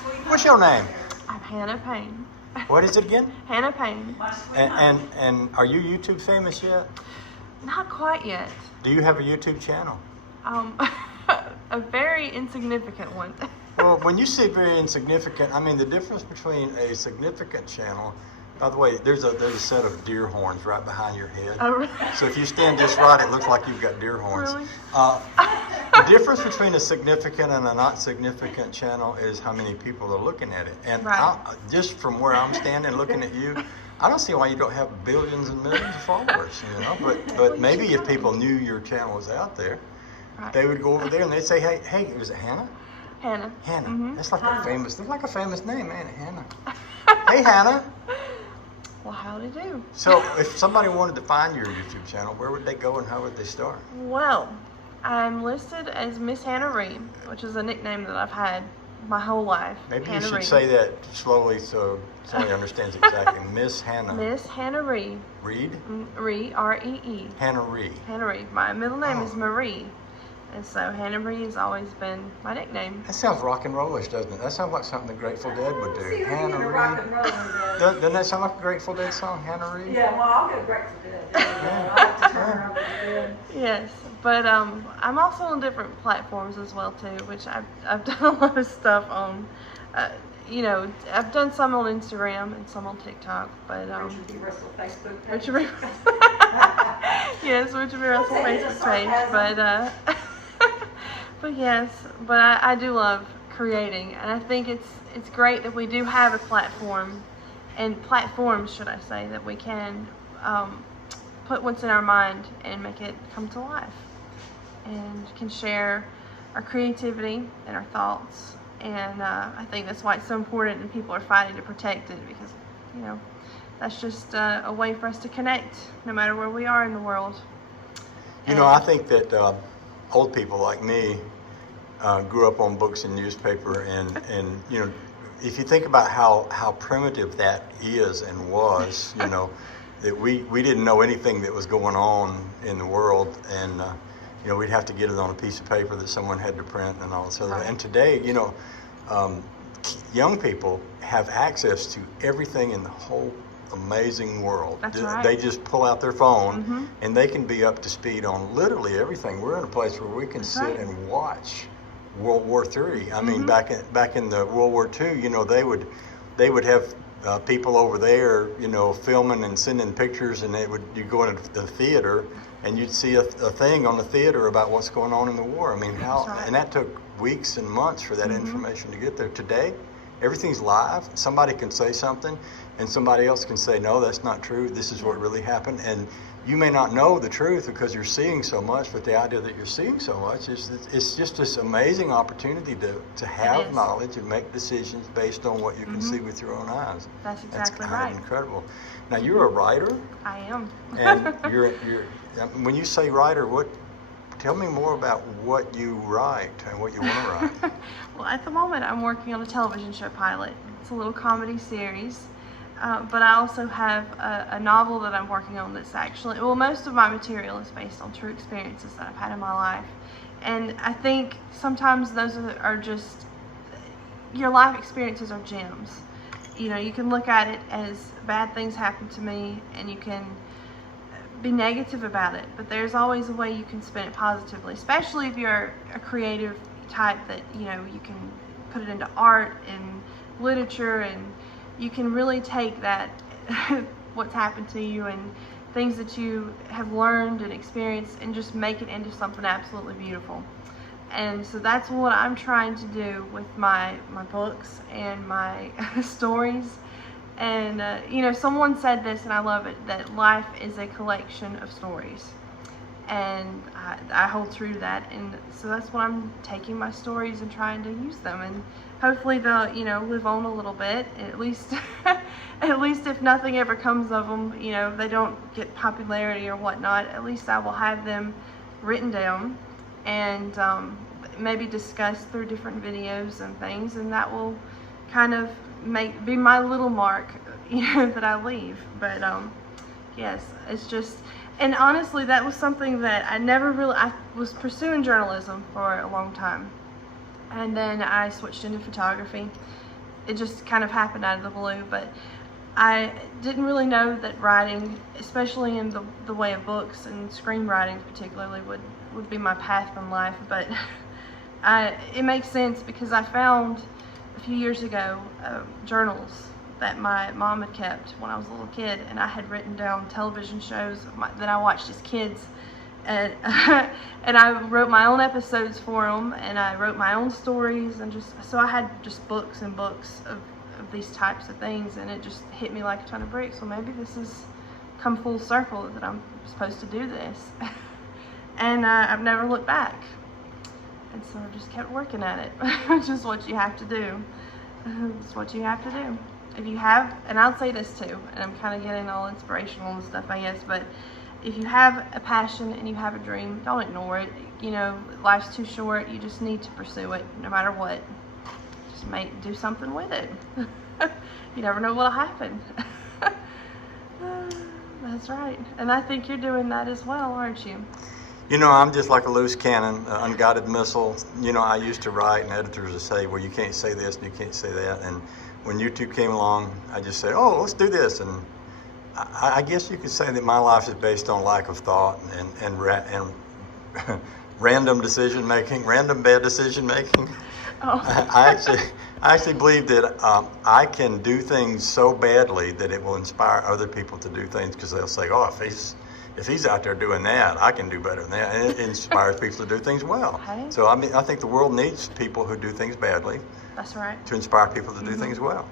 What's your name? I'm Hannah Payne. What is it again? Hannah Payne. And are you YouTube famous yet? Not quite yet. Do you have a YouTube channel? A very insignificant one. Well, when you say very insignificant, I mean the difference between a significant channel. By the way, there's a set of deer horns right behind your head. Oh, really? So if you stand just right, it looks like you've got deer horns. Really? The difference between a significant and a not significant channel is how many people are looking at it. And Right. just from where I'm standing looking at you, I don't see why you don't have billions and millions of followers. You know, but maybe if people knew your channel was out there, Right. they would go over there and they'd say, hey, was it Hannah? Hannah. Hannah. Mhm. That's like a famous name, ain't it, Hannah? Hey, Hannah. Well, howdy do. So, if somebody wanted to find your YouTube channel, where would they go and how would they start? Well, I'm listed as Misshannahree, which is a nickname that I've had my whole life. Maybe you Hannah should Ree. say that slowly so somebody understands exactly. Miss Hannah Misshannahree. Reed? Ree, R-E-E. Hannah Ree. Hannah-Ree. My middle name is Oh. Marie. And so Hannah-Ree has always been my nickname. That sounds rock and rollish, doesn't it? That sounds like something the Grateful Dead would do. See, Hannah we're rock and Reed. roll then. Doesn't that sound like a Grateful Dead song, Hannah Reed? Yeah, well, I'll go Grateful Dead. I like to turn around with the dead. Yes, but I'm also on different platforms as well too, which I've done a lot of stuff on. You know, I've done some on Instagram and some on TikTok, but Richard B. Russell Facebook page. Richard B. Yes, Richard B. Russell Facebook page, but yes, but I do love creating, and I think it's great that we do have a platform, and platforms, should I say, that we can put what's in our mind and make it come to life, and can share our creativity and our thoughts, and I think that's why it's so important, and people are fighting to protect it, because, you know, that's just a way for us to connect, no matter where we are in the world. You know, I think that old people like me grew up on books and newspaper, and you know, if you think about how primitive that is and was, you know, that we didn't know anything that was going on in the world, and you know, we'd have to get it on a piece of paper that someone had to print and all this other. Right. And today, you know, young people have access to everything in the whole amazing world. That's right. They just pull out their phone Mhm. and they can be up to speed on literally everything. We're in a place where we can sit right. and watch World War III. I mean, Mhm. back in the World War II, you know, they would have people over there, you know, filming and sending pictures, and you go into the theater and you'd see a thing on the theater about what's going on in the war. I mean, That's right. and that took weeks and months for that Mhm. information to get there. Today, everything's live. Somebody can say something and somebody else can say, no, that's not true. This is what really happened. And you may not know the truth because you're seeing so much, but the idea that you're seeing so much it's just this amazing opportunity to have is. knowledge and make decisions based on what you can Mhm. see with your own eyes. That's That's exactly kind right. of incredible. Now, you're a writer, I am. and you're when you say writer, tell me more about what you write and what you want to write. Well, at the moment, I'm working on a television show pilot. It's a little comedy series. But I also have a novel that I'm working on that's actually, well, most of my material is based on true experiences that I've had in my life. And I think sometimes those are just, your life experiences are gems. You know, you can look at it as bad things happen to me and you can be negative about it, but there's always a way you can spin it positively, especially if you're a creative type that, you know, you can put it into art and literature, and you can really take that what's happened to you and things that you have learned and experienced and just make it into something absolutely beautiful. And so that's what I'm trying to do with my books and my stories. And you know, someone said this and I love it, that life is a collection of stories, and I hold true to that. And so that's what I'm taking my stories and trying to use them, and hopefully they'll, you know, live on a little bit, at least at least if nothing ever comes of them, you know, they don't get popularity or whatnot, at least I will have them written down and maybe discussed through different videos and things, and that will kind of be my little mark, you know, that I leave. But yes, it's just, and honestly, that was something that I was pursuing journalism for a long time, and then I switched into photography, it just kind of happened out of the blue. But I didn't really know that writing, especially in the way of books and screenwriting particularly, would be my path in life. But it makes sense because I found a few years ago journals that my mom had kept when I was a little kid, and I had written down television shows that I watched as kids, and and I wrote my own episodes for them, and I wrote my own stories, and so I had just books and books of these types of things, and it just hit me like a ton of bricks. Well, maybe this has come full circle that I'm supposed to do this, and I've never looked back, and so I just kept working at it, which is what you have to do. It's what you have to do. If you have, and I'll say this too, and I'm kind of getting all inspirational and stuff, I guess, but if you have a passion and you have a dream, don't ignore it. You know, life's too short. You just need to pursue it no matter what. Just do something with it. You never know what'll happen. That's right. And I think you're doing that as well, aren't you? You know, I'm just like a loose cannon, unguided missile. You know, I used to write, and editors would say, well, you can't say this and you can't say that. And when YouTube came along, I just said, oh, let's do this. And I guess you could say that my life is based on lack of thought and random decision making, random bad decision making. Oh. I actually believe that I can do things so badly that it will inspire other people to do things, because they'll say, oh, if he's out there doing that, I can do better than that. And it inspires people to do things well. Okay. So I mean, I think the world needs people who do things badly. That's right. To inspire people to do things well.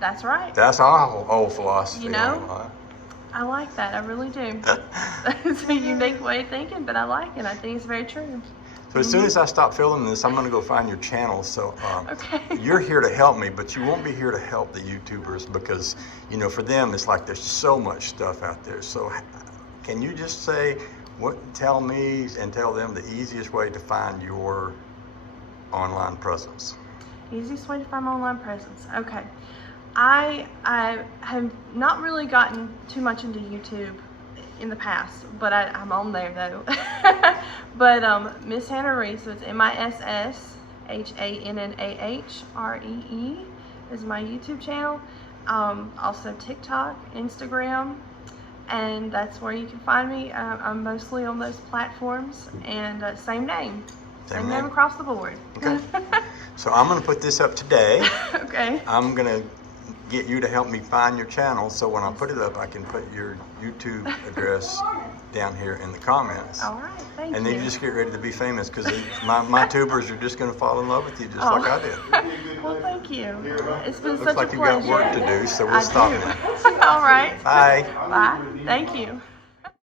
That's right. That's our old philosophy. You know, I like that. I really do. It's a unique way of thinking, but I like it. I think it's very true. So as soon as I stop filming this, I'm going to go find your channel. So Okay. You're here to help me, but you won't be here to help the YouTubers, because, you know, for them, it's like there's so much stuff out there. So can you just tell me and tell them the easiest way to find your online presence? Easiest way to find my online presence. Okay. I have not really gotten too much into YouTube in the past, but I'm on there though. But Misshannahree, so it's MISSHANNAHREE is my YouTube channel. Also TikTok, Instagram, and that's where you can find me. I'm mostly on those platforms, and same name. Same name across the board. Okay. So I'm going to put this up today. Okay. I'm going to get you to help me find your channel, so when I put it up, I can put your YouTube address down here in the comments. All right, thank you. And then you just get ready to be famous, because my tubers are just going to fall in love with you just like I did. Well, thank you. It's been Looks such like a you pleasure. got work to do, so we'll I stop do. now. All right. Bye. Bye. Thank you.